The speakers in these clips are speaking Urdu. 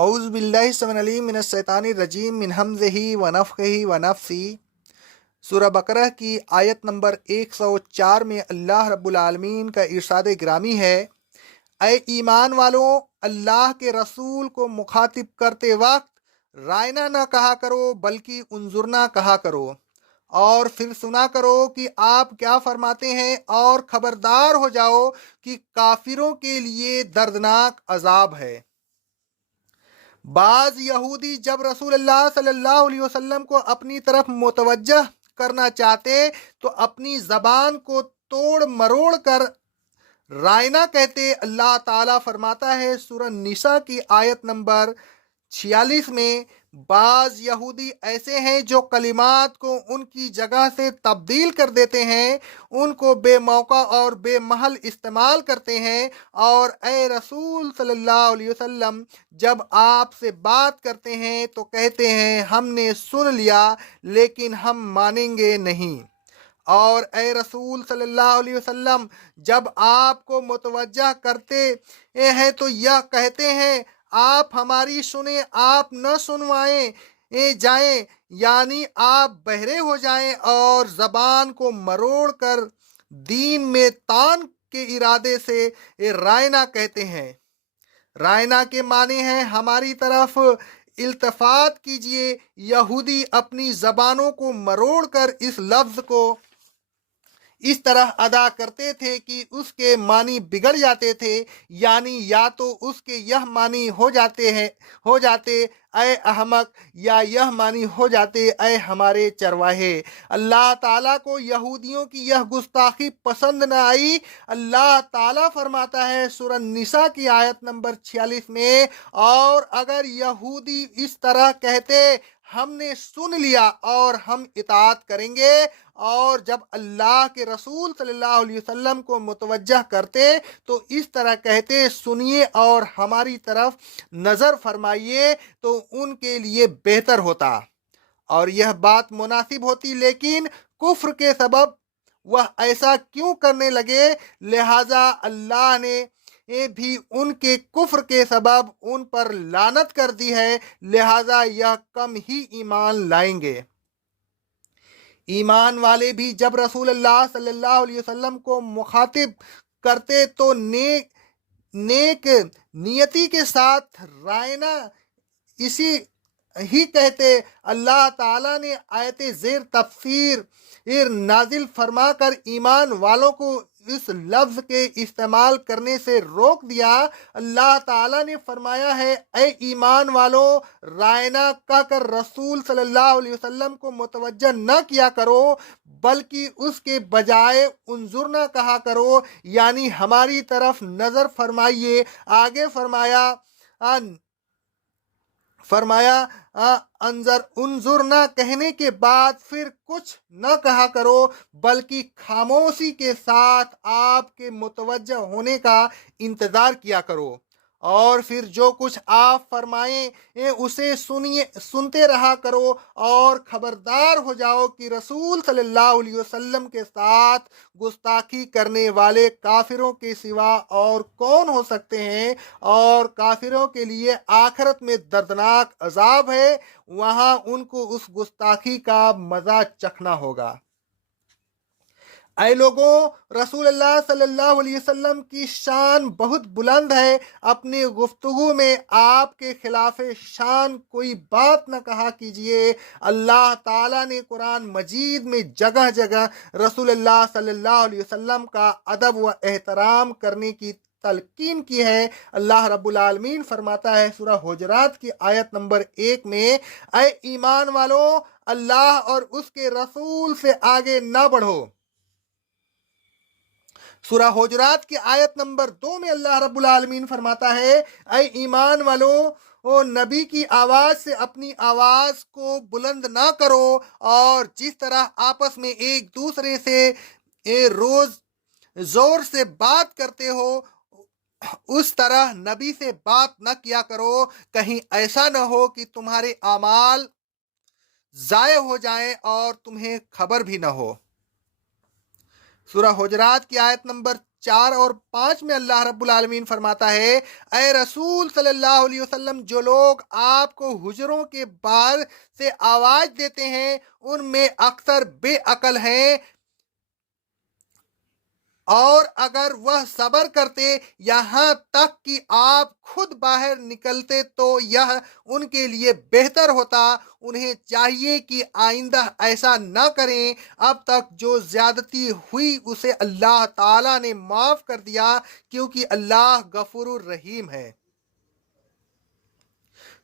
اعوذ باللہ السمیع العلیم من الشیطان الرجیم من ہمزہ ونفخہ ونفثہ۔ سورہ بقرہ کی آیت نمبر 104 میں اللہ رب العالمین کا ارشاد گرامی ہے، اے ایمان والوں، اللہ کے رسول کو مخاطب کرتے وقت رائنا نہ کہا کرو بلکہ انظرنا کہا کرو، اور پھر سنا کرو کہ آپ کیا فرماتے ہیں، اور خبردار ہو جاؤ کہ کافروں کے لیے دردناک عذاب ہے۔ بعض یہودی جب رسول اللہ صلی اللہ علیہ وسلم کو اپنی طرف متوجہ کرنا چاہتے تو اپنی زبان کو توڑ مروڑ کر رائنا کہتے۔ اللہ تعالیٰ فرماتا ہے سورہ نساء کی آیت نمبر 46 میں، بعض یہودی ایسے ہیں جو کلمات کو ان کی جگہ سے تبدیل کر دیتے ہیں، ان کو بے موقع اور بے محل استعمال کرتے ہیں، اور اے رسول صلی اللہ علیہ وسلم جب آپ سے بات کرتے ہیں تو کہتے ہیں ہم نے سن لیا لیکن ہم مانیں گے نہیں، اور اے رسول صلی اللہ علیہ وسلم جب آپ کو متوجہ کرتے ہیں تو یہ کہتے ہیں آپ ہماری سنیں، آپ نہ سنوائیں جائیں، یعنی آپ بہرے ہو جائیں، اور زبان کو مروڑ کر دین میں تان کے ارادے سے رائنا کہتے ہیں۔ رائنا کے معنی ہے ہماری طرف التفات کیجئے۔ یہودی اپنی زبانوں کو مروڑ کر اس لفظ کو اس طرح ادا کرتے تھے کہ اس کے معنی بگڑ جاتے تھے، یعنی یا تو اس کے یہ معنی ہو جاتے اے احمق، یا یہ معنی ہو جاتے اے ہمارے چرواہے۔ اللہ تعالیٰ کو یہودیوں کی یہ گستاخی پسند نہ آئی۔ اللہ تعالیٰ فرماتا ہے سورہ نساء کی آیت نمبر 46 میں، اور اگر یہودی اس طرح کہتے ہم نے سن لیا اور ہم اطاعت کریں گے، اور جب اللہ کے رسول صلی اللہ علیہ وسلم کو متوجہ کرتے تو اس طرح کہتے سنیے اور ہماری طرف نظر فرمائیے، تو ان کے لیے بہتر ہوتا اور یہ بات مناسب ہوتی، لیکن کفر کے سبب وہ ایسا کیوں کرنے لگے، لہذا اللہ نے بھی ان کے کفر کے سبب ان پر لعنت کر دی ہے، لہذا یہ کم ہی ایمان لائیں گے۔ ایمان والے بھی جب رسول اللہ صلی اللہ علیہ وسلم کو مخاطب کرتے تو نیک نیتی کے ساتھ رائنا اسی ہی کہتے۔ اللہ تعالیٰ نے آیت زیر تفسیر نازل فرما کر ایمان والوں کو اس لفظ کے استعمال کرنے سے روک دیا۔ اللہ تعالیٰ نے فرمایا ہے اے ایمان والوں، رائنا کہہ کر رسول صلی اللہ علیہ وسلم کو متوجہ نہ کیا کرو بلکہ اس کے بجائے انظرنا کہا کرو، یعنی ہماری طرف نظر فرمائیے۔ آگے فرمایا انظرنا کہنے کے بعد پھر کچھ نہ کہا کرو بلکہ خاموشی کے ساتھ آپ کے متوجہ ہونے کا انتظار کیا کرو، اور پھر جو کچھ آپ فرمائیں اسے سنتے رہا کرو، اور خبردار ہو جاؤ کہ رسول صلی اللہ علیہ وسلم کے ساتھ گستاخی کرنے والے کافروں کے سوا اور کون ہو سکتے ہیں، اور کافروں کے لیے آخرت میں دردناک عذاب ہے، وہاں ان کو اس گستاخی کا مزہ چکھنا ہوگا۔ اے لوگوں، رسول اللہ صلی اللہ علیہ وسلم کی شان بہت بلند ہے، اپنی گفتگو میں آپ کے خلاف شان کوئی بات نہ کہا کیجیے۔ اللہ تعالیٰ نے قرآن مجید میں جگہ جگہ رسول اللہ صلی اللہ علیہ وسلم کا ادب و احترام کرنے کی تلقین کی ہے۔ اللہ رب العالمین فرماتا ہے سورہ حجرات کی آیت نمبر 1 میں، اے ایمان والو، اللہ اور اس کے رسول سے آگے نہ بڑھو۔ سورہ حجرات کی آیت نمبر 2 میں اللہ رب العالمین فرماتا ہے، اے ایمان والو، نبی کی آواز سے اپنی آواز کو بلند نہ کرو، اور جس طرح آپس میں ایک دوسرے سے روز زور سے بات کرتے ہو اس طرح نبی سے بات نہ کیا کرو، کہیں ایسا نہ ہو کہ تمہارے اعمال ضائع ہو جائیں اور تمہیں خبر بھی نہ ہو۔ سورہ حجرات کی آیت نمبر 4 اور 5 میں اللہ رب العالمین فرماتا ہے، اے رسول صلی اللہ علیہ وسلم، جو لوگ آپ کو حجروں کے باہر سے آواز دیتے ہیں ان میں اکثر بے عقل ہیں، اور اگر وہ صبر کرتے یہاں تک کہ آپ خود باہر نکلتے تو یہ ان کے لیے بہتر ہوتا۔ انہیں چاہیے کہ آئندہ ایسا نہ کریں۔ اب تک جو زیادتی ہوئی اسے اللہ تعالیٰ نے معاف کر دیا، کیونکہ اللہ غفور الرحیم ہے۔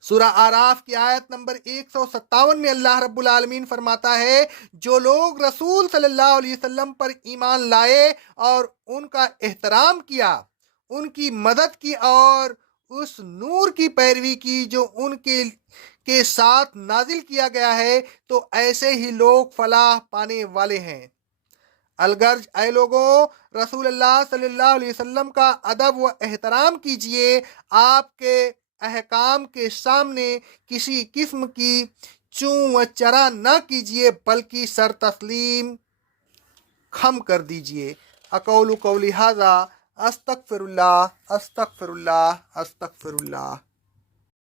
سورہ اعراف کی آیت نمبر 157 میں اللہ رب العالمین فرماتا ہے، جو لوگ رسول صلی اللہ علیہ وسلم پر ایمان لائے اور ان کا احترام کیا، ان کی مدد کی اور اس نور کی پیروی کی جو ان کے ساتھ نازل کیا گیا ہے، تو ایسے ہی لوگ فلاح پانے والے ہیں۔ الغرض اے لوگوں، رسول اللہ صلی اللہ علیہ وسلم کا ادب و احترام کیجئے، آپ کے احکام کے سامنے کسی قسم کی چوں و چرا نہ کیجئے، بلکہ سر تسلیم خم کر دیجئے۔ اقول قولی ھذا، استغفر اللہ استغفر اللہ استغفر اللہ۔